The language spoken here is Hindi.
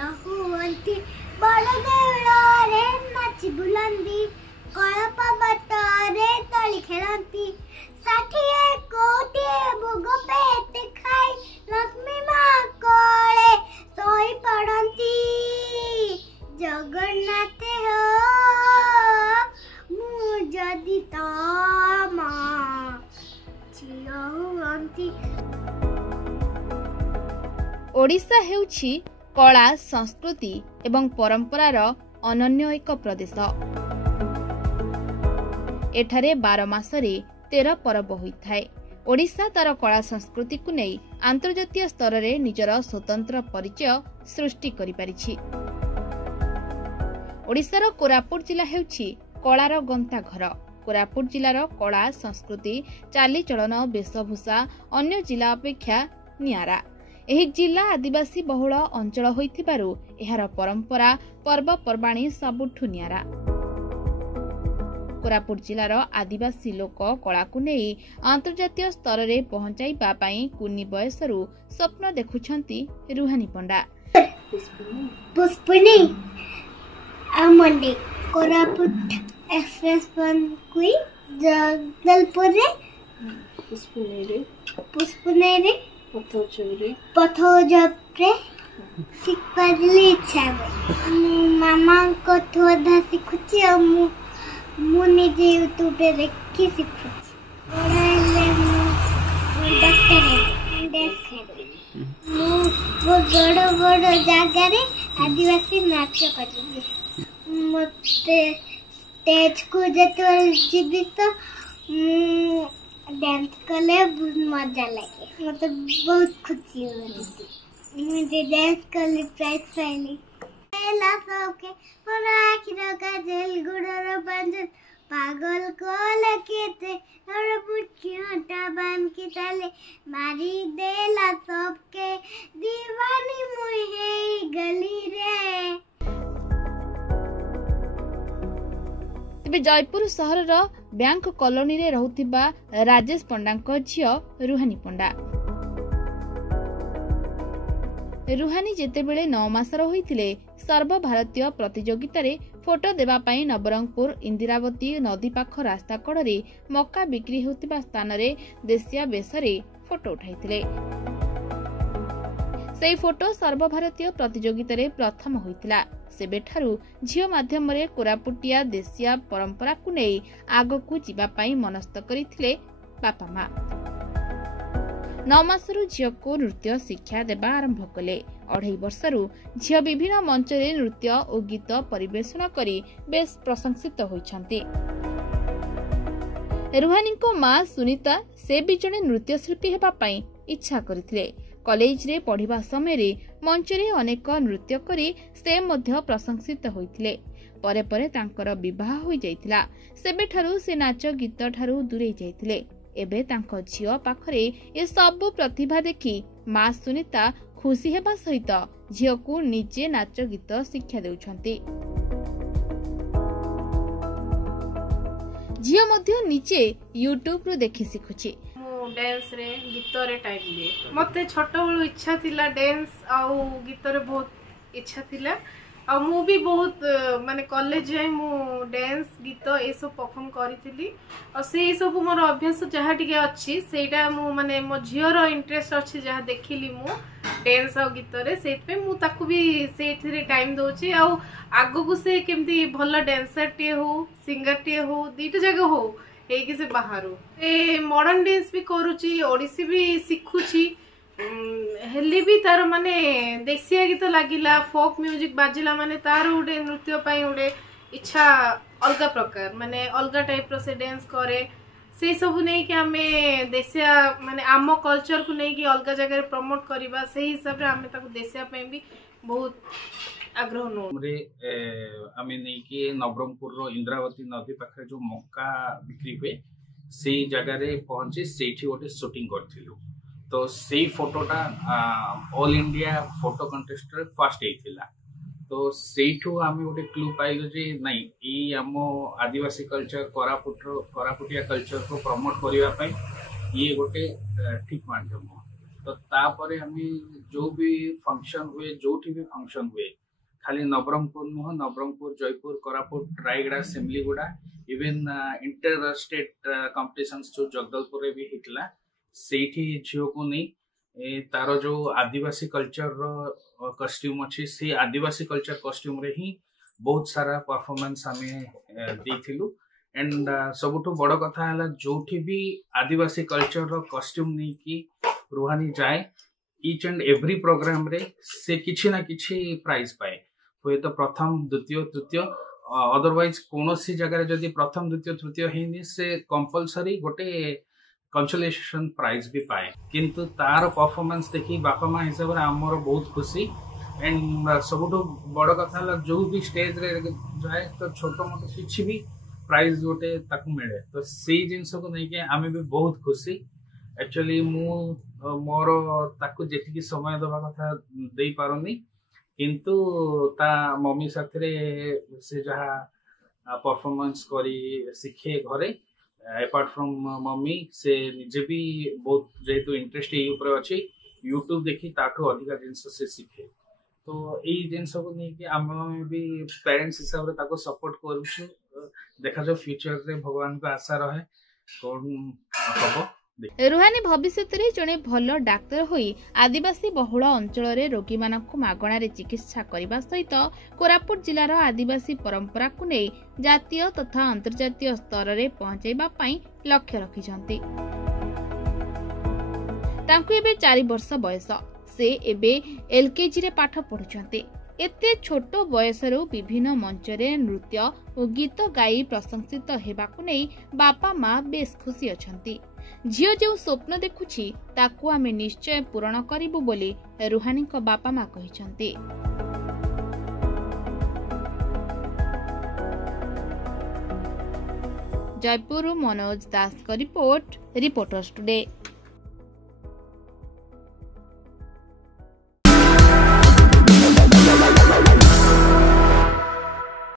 हुअन्ति बड़ देउଳରେ नाची बुलन्दी कळप बटरे तଳି खेलन्ति 60 कोटी भोग पेट खाई लक्ष्मी माँ कोले सोई पड़न्ति जगन्नाथ हो मु जदि तमा झियो हुअन्ति। ओडिशा हेउछि कला संस्कृति एवं परंपरार अनन्य एक प्रदेश। एठारे 12 मासरे 13 पर्व होइथाय। ओडिशा तार कला संस्कृति को नहीं अंतर्जातीय स्तर रे निजर स्वतंत्र परिचय सृष्टि करि पारिछि। ओडिशार कोरापुट जिला हेउछि कलार गंता घर। कोरापुट जिलार कला संस्कृति चालीचलन वेशभूषा अन्य जिला अपेक्षा नियारा। एही जिला आदिवासी बहुल अंचल होइथिबारु एहार परंपरा पर्वपर्वाणी सबुठु नियारा। कोरापुट जिलार आदिवासी लोक कला को नहीं अंतर्जातीय स्तर रे पहुंचाइबा पई कुनी बयसरु स्वप्न देखुछंती रुहानी पंडा। पुष्पनी आमंडी कोरापुट एक्सप्रेस बन कुई जगदलपुर रे पुष्पनी रे पथौजरे शिखपाली इच्छा मामा को थोड़ा शिखुची और मु निजे यूट्यूब पे देखि शिखुची डॉक्टर वो बड़ बड़ जगह रे आदिवासी नाच करी मते स्टेज को जेतो जीवी तो डांस कले बहुत मजा लगे मतलब बहुत खुशी हुई मुझे डांस कले प्राइज पाइली पहला सबके पूरा आखिर का जेल गुड़र बंजन पागल को लकेते और पुटकी हटा बांध के चले मारी देला सबके दीवानी मुहे गली रे। तेबे जयपुर सहर बैंक कॉलोनी रे रहुथिबा राजेश पंडा झियो रुहानी पंडा। रुहानी जेतेबेले 9 मासर होइतिले सर्वभारतीय प्रतियोगिता रे फोटो देबा पई नवरंगपुर इंदिरावती नदी पाख रास्ता कड़े मक्का बिक्री होतिबा स्थान रे देशिया बेसरे फोटो उठाइतिले। सेई फोटो सर्वभारतीय प्रतियोगिता रे प्रथम होइतिला। सेबेठारु झियो माध्यम रे कोरापुटिया देशिया परंपरा को नहीं आग को जीवा पाई मनस्थ करिथिले बापा माँ। 9 मासरु झियो को नृत्य शिक्षा देबा आरंभ कले। 2.5 वर्षरु झियो विभिन्न मंच रे नृत्य और गीत परिवेषण करी बेस प्रशंसित होइछन्ति। रुहानी को माँ सुनीता से भी जने नृत्य शिल्पी हेबा पाई इच्छा करिथिले। कॉलेज रे पढ़िबा समय रे मंच रे अनेक नृत्य करी से मध्य प्रशंसित होइथिले। परे परे तांकर विवाह होई जाइतिला। सेबेठारु से नाच गीत ठारु दूरे जाइतिले। एबे तांको झियो पाखरे ए सब प्रतिभा देखि माँ सुनीता खुशी हेबा सहित झियो को निजे नाच गीत शिक्षा देउछन्ति। झियो मध्य निजे यूट्यूब रु देखि सिखुछि। डांस रे गीत रे टाइम ले मते छोट बळु इच्छा थिला डांस आउ गीत रे बहुत इच्छा थिला आ मु भी बहुत माने कॉलेज जाय मु डांस गीत ए सब परफॉर्म करिथिली आ से सब मोर अभ्यास जहा टिके अछि सेटा मु माने मो झियो रो इंटरेस्ट अछि जहा देखिली मु डांस आ गीत रे सेत पे मु ताकू भी सेठ रे टाइम दोछि आ आगो को से केमती भलो डांसर टे हो सिंगर टे हो दीट जगह हो हेकी से बाहरु ए मॉडर्न डांस भी करूची ओडिसी भी सिखुची हेली भी तार माने देशिया गीत लागिला फोक म्यूजिक बाजिला माने तार उडे नृत्य पाई उडे इच्छा अलगा प्रकार माने अलगा टाइप रो से डांस करे से सब नहीं कि हमें देशिया माने आम कल्चर को नहीं कि अलगा जगह प्रमोट करबा से हिसाब रे हमें ताको देशिया पे भी बहुत आग्रह नो रे हमें नहीं कि नवरंगपुर रो इंद्रावती नदी पाखे जो मक्का बिक्री हुए से जगह रे पहुंचे सेठी गोटे शूटिंग करथिलु तो से फोटोटा ऑल इंडिया फोटो कंटेस्ट रे फर्स्ट हेतिला तो सेठू आम गोटे क्लू पाइलु जे नहीं ई आम आदिवासी कल्चर कोरापुटिया कल्चर को प्रमोट करने ये गोटे ठीक माध्यम तो तापर हमें जो भी फंक्शन हुए जो भी फंक्शन हुए खाली Nabarangpur Nuh Nabarangpur Jeypore Koraput Rayagada Similiguda even inter state competitions जो जगदलपुर रे भी हितला सेठी झियो को नहीं तार जो आदिवासी कल्चर रो कॉस्ट्यूम अच्छी से आदिवासी कल्चर कॉस्ट्यूम रे ही बहुत सारा परफॉर्मेंस हमें देथिलु एंड सबुठु बड़ कथा है जो भी आदिवासी कल्चर रो कॉस्ट्यूम नहीं कि रुहानी जाए ईच एंड एवरी प्रोग्राम रे से किछि ना किछि प्राइज पाए हुए तो प्रथम द्वितीय तृतीय अदरवाइज कौन सी जगह जदि प्रथम द्वितीय तृतीय है से कंपलसरी गोटे कंसोलेशन प्राइज भी पाए किंतु तार परफॉर्मेंस देखी बापा माँ हिसाब से आमर बहुत खुशी एंड सबुठु बड़ कथा जो भी स्टेज रे जाए तो छोट मोट किछि भी प्राइज गोटे ताकू मिले तो से जिनस को नहीं आमे भी बहुत खुशी एक्चुअली मु मोर ताकू जेतिकी समय दबा कथा दे पारनी किंतु ता मम्मी साथरे से जहा परफॉर्मेंस करी सिखे घरे अपार्ट फ्रॉम मम्मी से निजे भी बहुत जेहेतु इंटरेस्ट ये ऊपर अच्छी यूट्यूब देखी ताठू अधिका जिनस से सिखे तो यही जिनस को नहीं आम भी पेरेंट्स हिसाब से ताको सपोर्ट करूछु देखा जो फ्यूचर रे भगवान को आशा रहे कौन हबो रुहानी भविष्य रे जने भल डाक्टर होई आदिवासी बहुल अंचल रे रोगी मानक मागणा रे चिकित्सा करबा सहित कोरापुट जिलार आदिवासी परंपरा को नै जातीय तथा अंतर्जातीय स्तर रे पहुंचाइबा पई लक्ष्य रखिछंती। तांकु एबे 4 वर्ष बयस से एबे एलकेजी रे पाठ पढुछंती। एते छोट बयसरू विभिन्न मंच रे नृत्य और गीत गाई प्रशंसित हेबाकु नै बापा माँ बेस खुशी अछंती। झियो जो स्वप्न देखुछि ताकू आमे निश्चय पूरण करिबु बोली रुहानी को बापा माँ कहिछंती। जयपुर मनोज दास का रिपोर्ट रिपोर्टर्स टुडे।